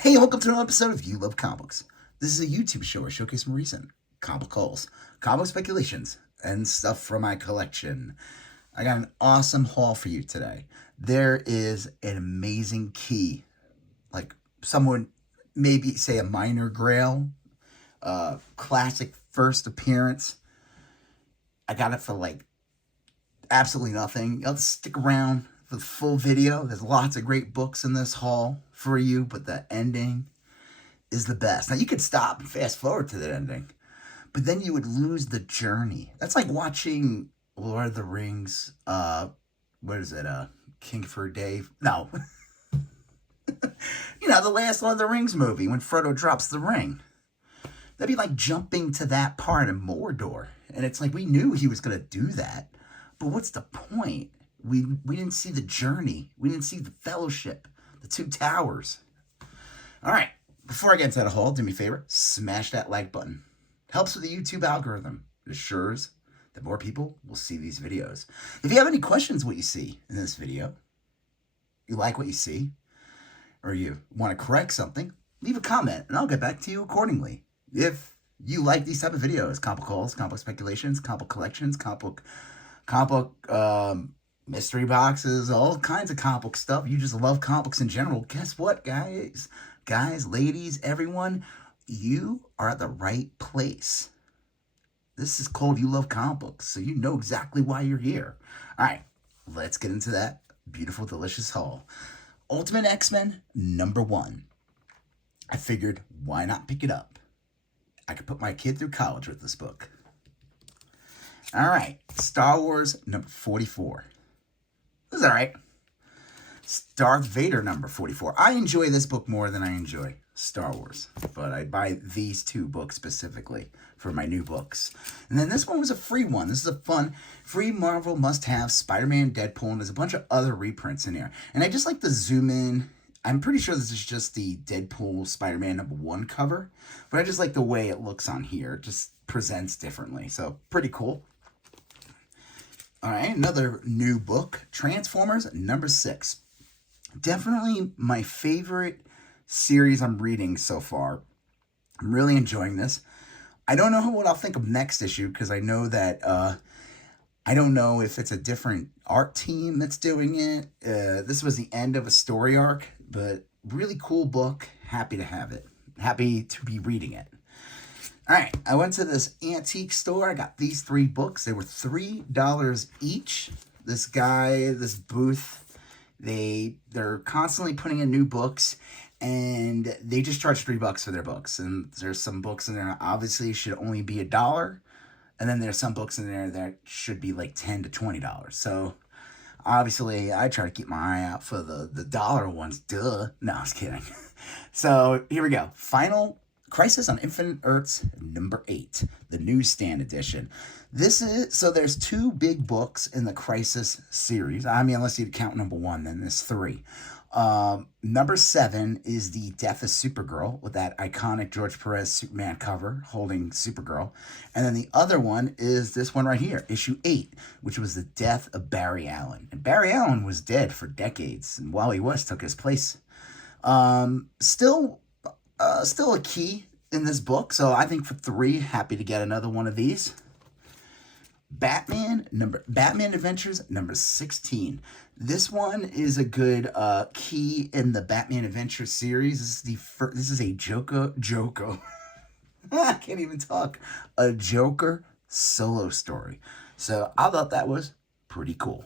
Hey, welcome to another episode of You Love Comics. This is a YouTube show where I showcase some recent comic hauls, comic speculations, and stuff from my collection. I got an awesome haul for you today. There is an amazing key, like someone maybe say a minor grail, classic first appearance. I got it for like absolutely nothing. You'll have to stick around for the full video. There's lots of great books in this haul for you, but the ending is the best. Now you could stop and fast forward to the ending, but then you would lose the journey. That's like watching Lord of the Rings. What is it? King for Dave? No, the last Lord of the Rings movie when Frodo drops the ring. That'd be like jumping to that part in Mordor, and it's like we knew he was gonna do that, but what's the point? We didn't see the journey. We didn't see the fellowship, the two towers. All right. Before I get into that haul, do me a favor, smash that like button. Helps with the YouTube algorithm. It assures that more people will see these videos. If you have any questions what you see in this video, you like what you see, or you want to correct something, leave a comment and I'll get back to you accordingly. If you like these type of videos, comic hauls, comic speculations, comic collections, comic mystery boxes, all kinds of comic stuff. You just love comics in general. Guess what, guys? Guys, ladies, everyone, you are at the right place. This is called You Love Comic Books, so you know exactly why you're here. All right, let's get into that beautiful, delicious haul. Ultimate X-Men #1. I figured, why not pick it up? I could put my kid through college with this book. All right, Star Wars #44. This is all right. Darth Vader #44. I enjoy this book more than I enjoy Star Wars, but I buy these two books specifically for my new books. And then this one was a free one. This is a fun, free Marvel must-have Spider-Man, Deadpool, and there's a bunch of other reprints in here. And I just like to zoom in. I'm pretty sure this is just the Deadpool Spider-Man #1 cover, but I just like the way it looks on here. It just presents differently, so pretty cool. All right, another new book, Transformers #6. Definitely my favorite series I'm reading so far. I'm really enjoying this. I don't know what I'll think of next issue because I know that I don't know if it's a different art team that's doing it. This was the end of a story arc, but really cool book. Happy to have it. Happy to be reading it. All right, I went to this antique store. I got these 3 books. They were $3 each. This booth, they're constantly putting in new books, and they just charge $3 for their books. And there's some books in there that obviously should only be $1, and then there's some books in there that should be like $10 to $20. So obviously, I try to keep my eye out for the dollar ones. Duh. No, I was kidding. So here we go. Final Crisis on Infinite Earths #8, the newsstand edition. So there's 2 big books in the Crisis series. I mean, unless you count #1, then there's 3. #7 is the death of Supergirl with that iconic George Perez Superman cover holding Supergirl. And then the other one is this one right here, issue 8, which was the death of Barry Allen. And Barry Allen was dead for decades, and Wally West took his place. Still a key in this book, so I think for 3, happy to get another one of these. Batman Adventures #16. This one is a good key in the Batman Adventures series. This is a Joker. I can't even talk. A Joker solo story. So I thought that was pretty cool.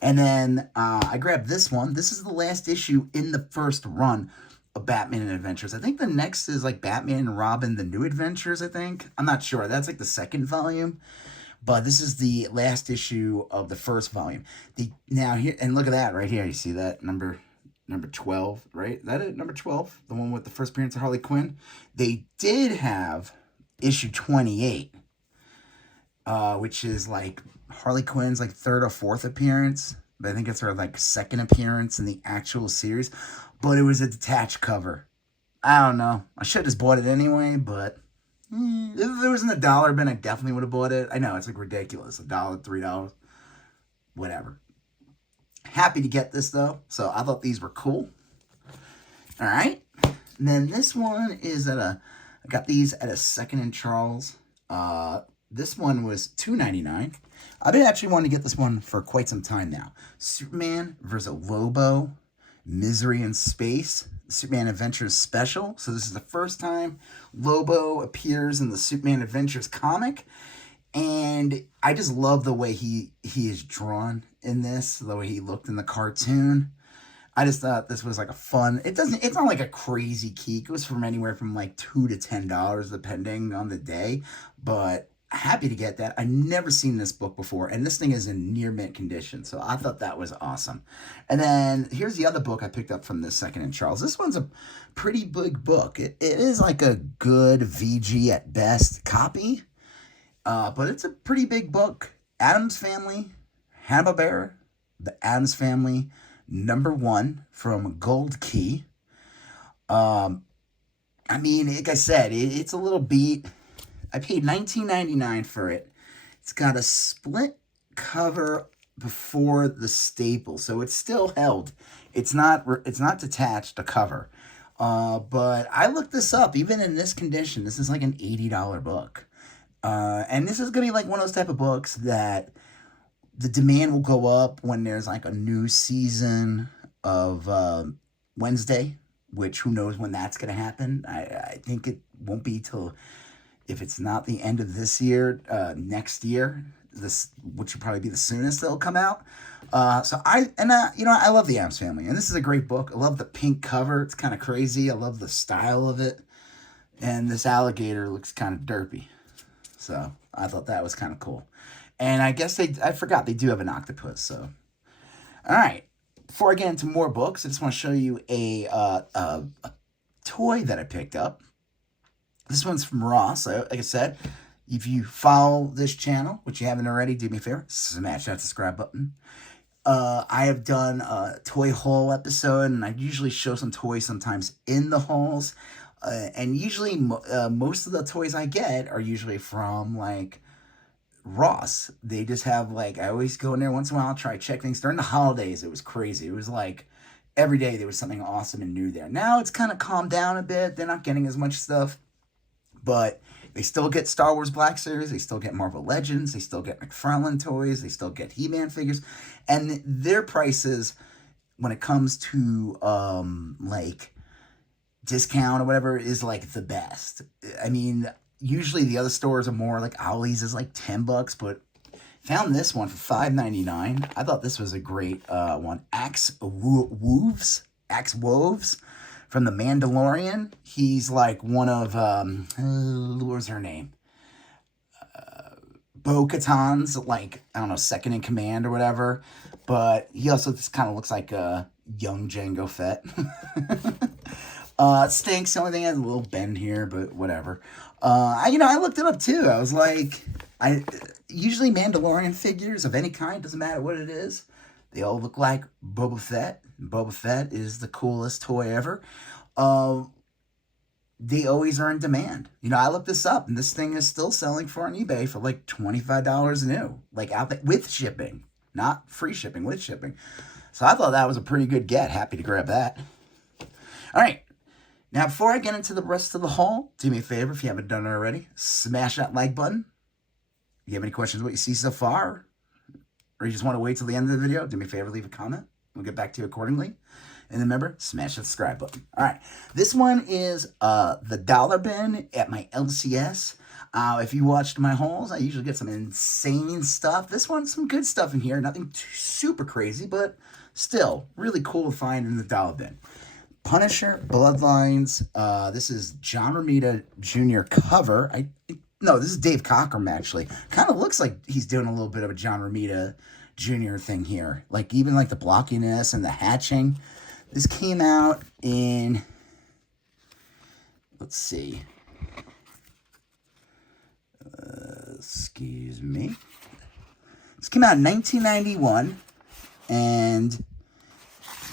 And then I grabbed this one. This is the last issue in the first run of Batman and Adventures. I think the next is like Batman and Robin, The New Adventures, I think. I'm not sure. That's like the second volume. But this is the last issue of the first volume. Now here, and look at that right here. You see that number 12, right? Is that it? Number 12? The one with the first appearance of Harley Quinn? They did have issue 28, which is like Harley Quinn's like 3rd or 4th appearance. But I think it's her like 2nd appearance in the actual series. But it was a detached cover. I don't know. I should have just bought it anyway, but if there wasn't $1 bin, I definitely would have bought it. I know, it's like ridiculous. $1, $3, whatever. Happy to get this though. So I thought these were cool. All right. And then this one is I got these at a Second and Charles. This one was $2.99. I've been actually wanting to get this one for quite some time now. Superman versus Lobo, Misery in Space, Superman Adventures Special. So this is the first time Lobo appears in the Superman Adventures comic. And I just love the way he is drawn in this, the way he looked in the cartoon. I just thought this was like a fun. It's not like a crazy geek. It was from anywhere from like $2 to $10 depending on the day. But happy to get that. I've never seen this book before, and this thing is in near mint condition. So I thought that was awesome. And then here's the other book I picked up from the Second and Charles. This one's a pretty big book. It is like a good VG at best copy. But it's a pretty big book. Addams Family, Hanna-Barbera, The Addams Family, #1 from Gold Key. I mean, like I said, it's a little beat. I paid $19.99 for it. It's got a split cover before the staple, so it's still held. It's not detached, the cover. But I looked this up. Even in this condition, this is like an $80 book. And this is going to be like one of those type of books that the demand will go up when there's like a new season of Wednesday, which who knows when that's going to happen. I think it won't be till, if it's not the end of this year, next year, which will probably be the soonest they'll come out. So I love the Addams Family, and this is a great book. I love the pink cover. It's kind of crazy. I love the style of it. And this alligator looks kind of derpy. So I thought that was kind of cool. And I guess I forgot they do have an octopus. So, all right. Before I get into more books, I just want to show you a toy that I picked up. This one's from Ross. Like I said, if you follow this channel, which you haven't already, do me a favor, smash that subscribe button. I have done a toy haul episode, and I usually show some toys sometimes in the hauls. And usually, most of the toys I get are usually from, like, Ross. They just have, like, I always go in there once in a while, try to check things. During the holidays, it was crazy. It was, like, every day there was something awesome and new there. Now it's kind of calmed down a bit. They're not getting as much stuff. But they still get Star Wars Black Series. They still get Marvel Legends. They still get McFarlane toys. They still get He-Man figures. And their prices, when it comes to, like, discount or whatever, is like the best. I mean, usually the other stores are more like Ollie's is like $10, but found this one for $5.99. I thought this was a great one. Axe Woves from The Mandalorian. He's like one of what was her name? Bo-Katan's, like, I don't know, second in command or whatever. But he also just kind of looks like a young Jango Fett. Stinks. The only thing has a little bend here, but whatever. I looked it up too. I was like, usually Mandalorian figures of any kind, doesn't matter what it is, they all look like Boba Fett. Boba Fett is the coolest toy ever. They always are in demand. I looked this up, and this thing is still selling for on eBay for like $25 new, like out there with shipping, not free shipping, with shipping. So I thought that was a pretty good get. Happy to grab that. All right. Now, before I get into the rest of the haul, do me a favor, if you haven't done it already, smash that like button. If you have any questions what you see so far, or you just want to wait till the end of the video, do me a favor, leave a comment. We'll get back to you accordingly. And remember, smash that subscribe button. All right, this one is the dollar bin at my LCS. If you watched my hauls, I usually get some insane stuff. This one's some good stuff in here. Nothing too super crazy, but still really cool to find in the dollar bin. Punisher Bloodlines. This is John Romita Jr. cover. No, this is Dave Cockrum, actually. Kind of looks like he's doing a little bit of a John Romita Jr. thing here. Like, even like the blockiness and the hatching. This came out in, let's see. Excuse me. This came out in 1991. And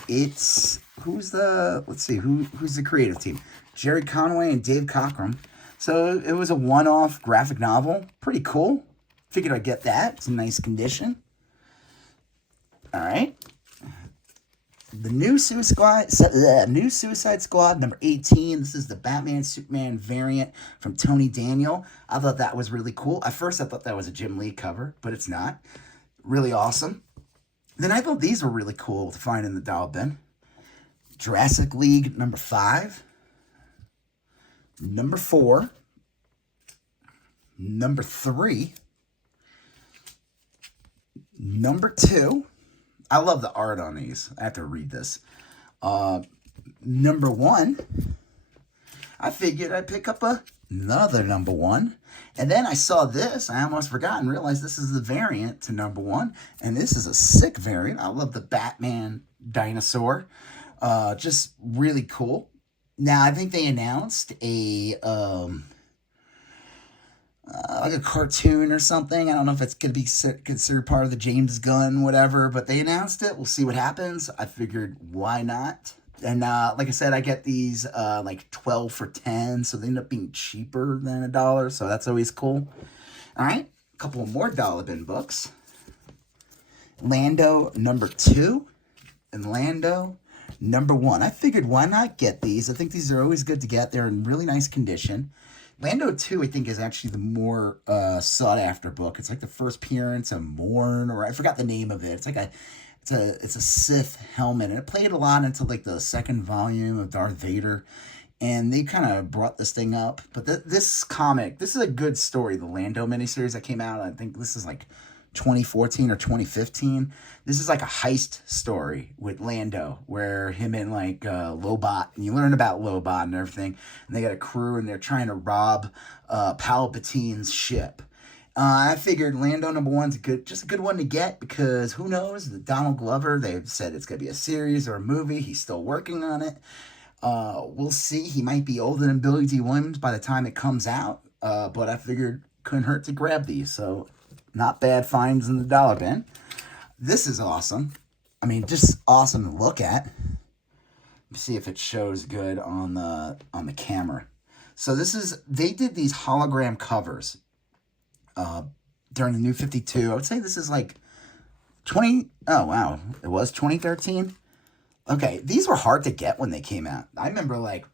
it's, who's the creative team? Jerry Conway and Dave Cockrum. So it was a one-off graphic novel. Pretty cool. Figured I'd get that. It's in nice condition. All right. The new Suicide Squad number 18. This is the Batman Superman variant from Tony Daniel. I thought that was really cool. At first, I thought that was a Jim Lee cover, but it's not. Really awesome. Then I thought these were really cool to find in the dollar bin. Jurassic League number 5, number 4, number 3, number 2. I love the art on these. I have to read this. Number 1. I figured I'd pick up another number 1. And then I saw this. I almost forgot and realized this is the variant to number 1. And this is a sick variant. I love the Batman dinosaur. Just really cool. Now, I think they announced like a cartoon or something. I don't know if it's going to be considered part of the James Gunn, whatever, but they announced it. We'll see what happens. I figured, why not? And like I said, I get these like 12 for 10, so they end up being cheaper than $1, so that's always cool. All right, a couple more dollar bin books. Lando number 2 and Lando number 1. I figured, why not get these? I think these are always good to get. They're in really nice condition. Lando 2, I think, is actually the more sought-after book. It's like the first appearance of Morn, or I forgot the name of it. It's like it's a Sith helmet, and it played a lot into like the second volume of Darth Vader, and they kind of brought this thing up. But this comic, this is a good story. The Lando miniseries that came out, I think this is like 2014 or 2015. This is like a heist story with Lando, where him and like Lobot, and you learn about Lobot and everything, and they got a crew and they're trying to rob Palpatine's ship. I figured Lando number 1's just a good one to get, because who knows, the Donald Glover, they've said it's going to be a series or a movie. He's still working on it. We'll see. He might be older than Billy D. Williams by the time it comes out, but I figured couldn't hurt to grab these, so not bad finds in the dollar bin. This is awesome. I mean, just awesome to look at. Let me see if it shows good on the camera. So they did these hologram covers during the New 52. I would say this is like it was 2013. Okay, these were hard to get when they came out. I remember like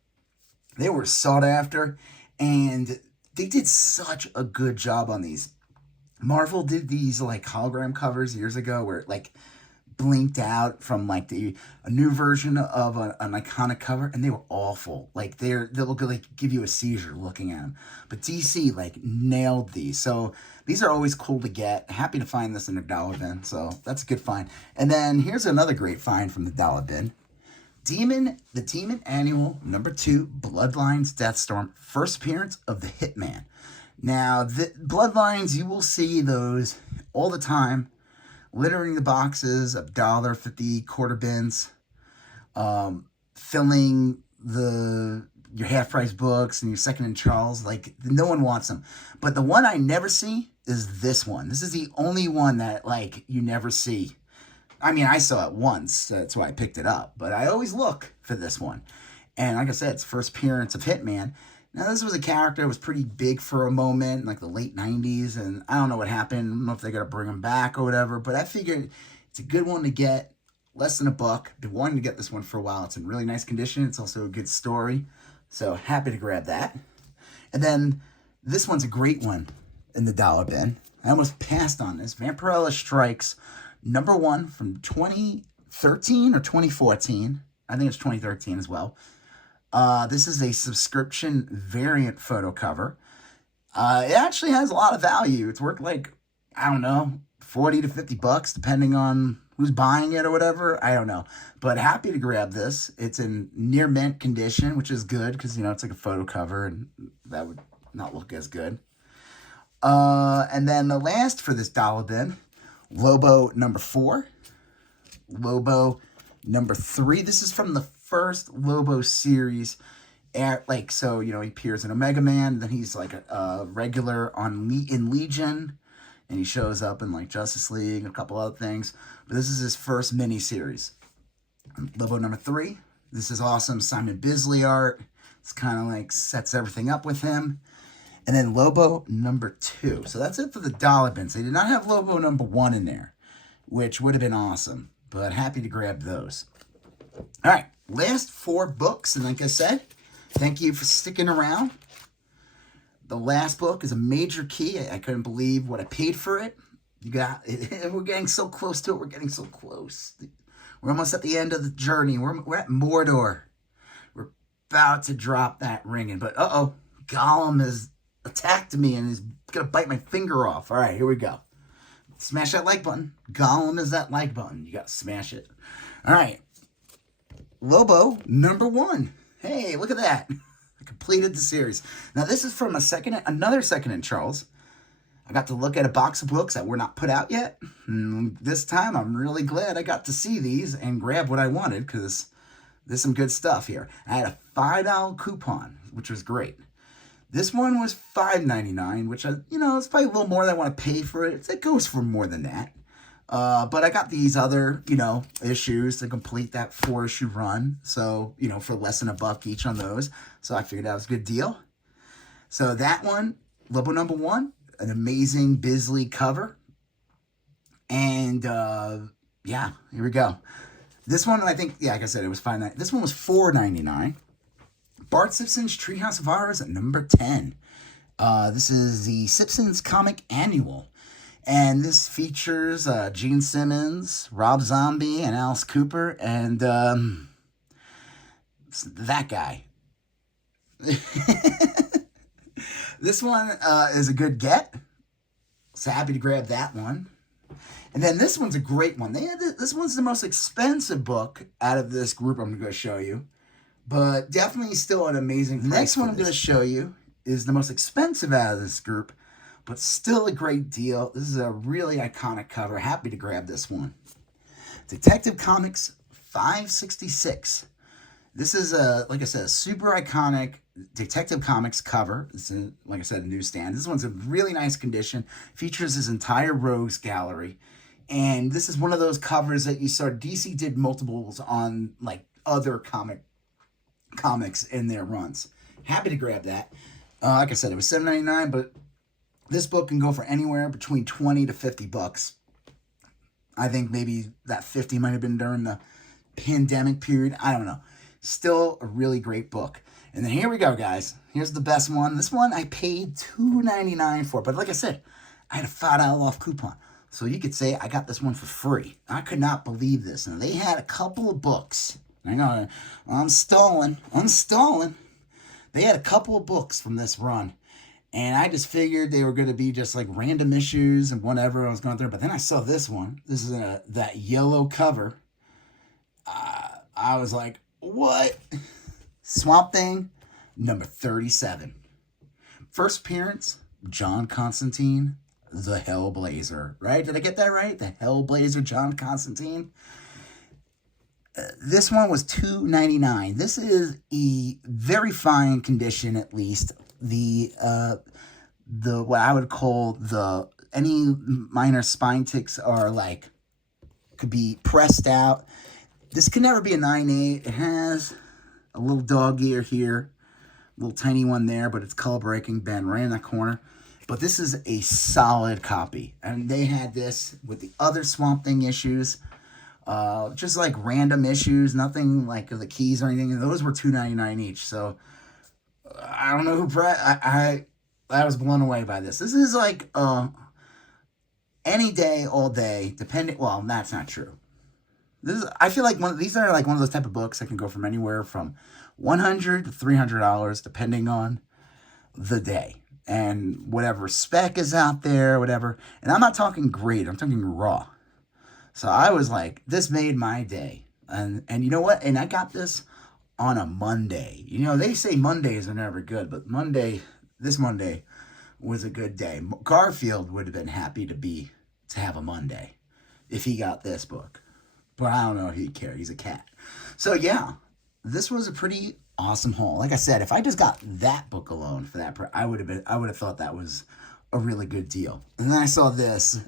they were sought after, and they did such a good job on these. Marvel did these like hologram covers years ago where it like blinked out from like a new version of an iconic cover, and they were awful. Like they'll like give you a seizure looking at them. But DC like nailed these. So these are always cool to get. Happy to find this in a dollar bin. So that's a good find. And then here's another great find from the dollar bin. The Demon Annual number 2, Bloodlines Deathstorm, first appearance of the Hitman. Now, the Bloodlines, you will see those all the time, littering the boxes of $1.50 quarter bins, filling your half-price books and your second and Charles. Like, no one wants them. But the one I never see is this one. This is the only one that, like, you never see. I mean, I saw it once, that's why I picked it up. But I always look for this one. And like I said, it's first appearance of Hitman. Now, this was a character that was pretty big for a moment in like the late 90s, and I don't know what happened. I don't know if they're going to bring him back or whatever, but I figured it's a good one to get, less than $1. Been wanting to get this one for a while. It's in really nice condition. It's also a good story, so happy to grab that. And then this one's a great one in the dollar bin. I almost passed on this. Vampirella Strikes, number 1 from 2013 or 2014. I think it's 2013 as well. This is a subscription variant photo cover. It actually has a lot of value. It's worth like, I don't know, $40 to $50, depending on who's buying it or whatever. I don't know. But happy to grab this. It's in near mint condition, which is good because, it's like a photo cover and that would not look as good. And then the last for this dollar bin, Lobo number 4, Lobo number 3. This is from the first Lobo series. He appears in Omega Man, then he's like a regular in Legion, and he shows up in like Justice League and a couple other things. But this is his first mini-series. Lobo number 3. This is awesome Simon Bisley art. It's kind of like sets everything up with him. And then Lobo number 2. So that's it for the dollar bins. They did not have Lobo number 1 in there, which would have been awesome. But happy to grab those. All right, last 4 books, and like I said, thank you for sticking around. The last book is A Major Key. I couldn't believe what I paid for it. You got it. We're getting so close to it. We're getting so close. We're almost at the end of the journey. We're at Mordor. We're about to drop that ring in, but uh-oh, Gollum has attacked me and is gonna bite my finger off. All right, here we go. Smash that like button. Gollum is that like button. You gotta smash it. All right. Lobo #1. Hey, look at that. I completed the series. Now this is from another second in Charles. I got to look at a box of books that were not put out yet. And this time I'm really glad I got to see these and grab what I wanted, because there's some good stuff here. I had a $5 coupon, which was great. This one was $5.99, which it's probably a little more than I want to pay for it. It goes for more than that. But I got these other, issues to complete that 4-issue run. So, for less than $1 each on those. So I figured that was a good deal. So that one, Lobo #1, an amazing Bisley cover. And, yeah, here we go. This one, I think, like I said, it was $5.99. This one was $4.99. Bart Simpson's Treehouse of Horrors at #10. This is the Simpsons Comic Annual. And this features Gene Simmons, Rob Zombie, and Alice Cooper, and that guy. This one is a good get. So happy to grab that one. And then this one's a great one. This one's the most expensive book out of this group I'm going to show you. But definitely still an amazing price. The next one I'm going to show you is the most expensive out of this group, but still a great deal. This is a really iconic cover. Happy to grab this one. Detective Comics 566. This is, like I said, a super iconic Detective Comics cover. It's, like I said, a newsstand. This one's in really nice condition. Features his entire Rogues Gallery. And this is one of those covers that you saw DC did multiples on, like, other comics in their runs. Happy to grab that. Like I said, it was $7.99, but this book can go for anywhere between $20 to $50. I think maybe that 50 might have been during the pandemic period. I don't know. Still a really great book. And then here we go, guys. Here's the best one. This one I paid $2.99 for. But like I said, I had a $5 off coupon. So you could say I got this one for free. I could not believe this. And they had a couple of books. I know, I'm stalling. They had a couple of books from this run. And I just figured they were going to be just like random issues and whatever I was going through. But then I saw this one. This is that yellow cover. I was like, what? Swamp Thing, #37. First appearance, John Constantine, the Hellblazer. Right? Did I get that right? The Hellblazer, John Constantine. This one was $2.99. This is a very fine condition, at least. The what I would call any minor spine ticks are like, could be pressed out. This could never be a 9/8. It has a little dog ear here, a little tiny one there, but it's color breaking, bend right in that corner. But this is a solid copy, and they had this with the other Swamp Thing issues. Just like random issues, nothing like the keys or anything. Those were $2.99 each. So I don't know who I was blown away by this. This is like any day, all day, depending. Well, that's not true. I feel like these are like one of those type of books that can go from anywhere from $100 to $300, depending on the day and whatever spec is out there, whatever. And I'm not talking grade. I'm talking raw. So I was like, this made my day. And you know what? And I got this on a Monday. They say Mondays are never good, but this Monday was a good day. Garfield would have been happy to have a Monday if he got this book. But I don't know if he'd care. He's a cat. So yeah, this was a pretty awesome haul. Like I said, if I just got that book alone for that, I would have thought that was a really good deal. And then I saw this.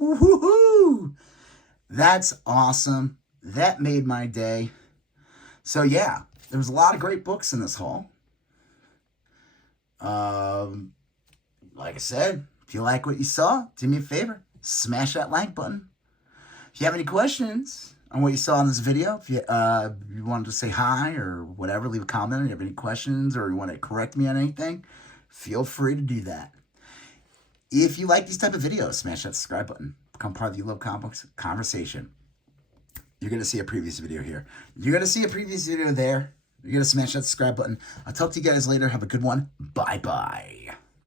Woohoo! That's awesome. That made my day. So yeah, there was a lot of great books in this haul. Like I said, if you like what you saw, do me a favor, smash that like button. If you have any questions, on what you saw in this video. If you wanted to say hi or whatever, leave a comment. If you have any questions or you want to correct me on anything, feel free to do that. If you like these type of videos, smash that subscribe button. Become part of the You Love Comics conversation. You're going to see a previous video here. You're going to see a previous video there. You're going to smash that subscribe button. I'll talk to you guys later. Have a good one. Bye-bye.